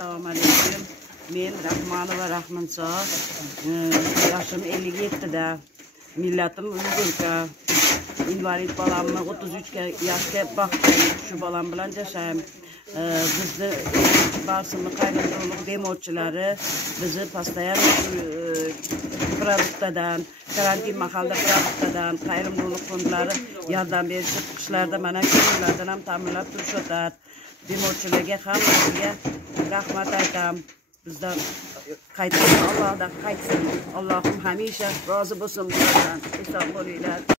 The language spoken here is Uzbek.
Assalomu alaykum. Men Rahmanova Rahmansoy. Yoshim 57 da. Millatim Urgulka. Invalid bolamni 33 yoshga boqdim. Shu bolam bilan yashayman. Bizni Barsimli qayrimdorlik demochilari bizni постоянно produktdan, karantin mahalda produktdan, qayrimdorlik fondlari yordam berishib, qishlarda mana kunlardan ham ta'minlab turishyapti. Demochilarga hammasiga rahmat aytam. Bizdan qaytsin, Allohdan qaytsin. Allohim hamisha rozi bo'lsin bizdan. Eson bo'linglar.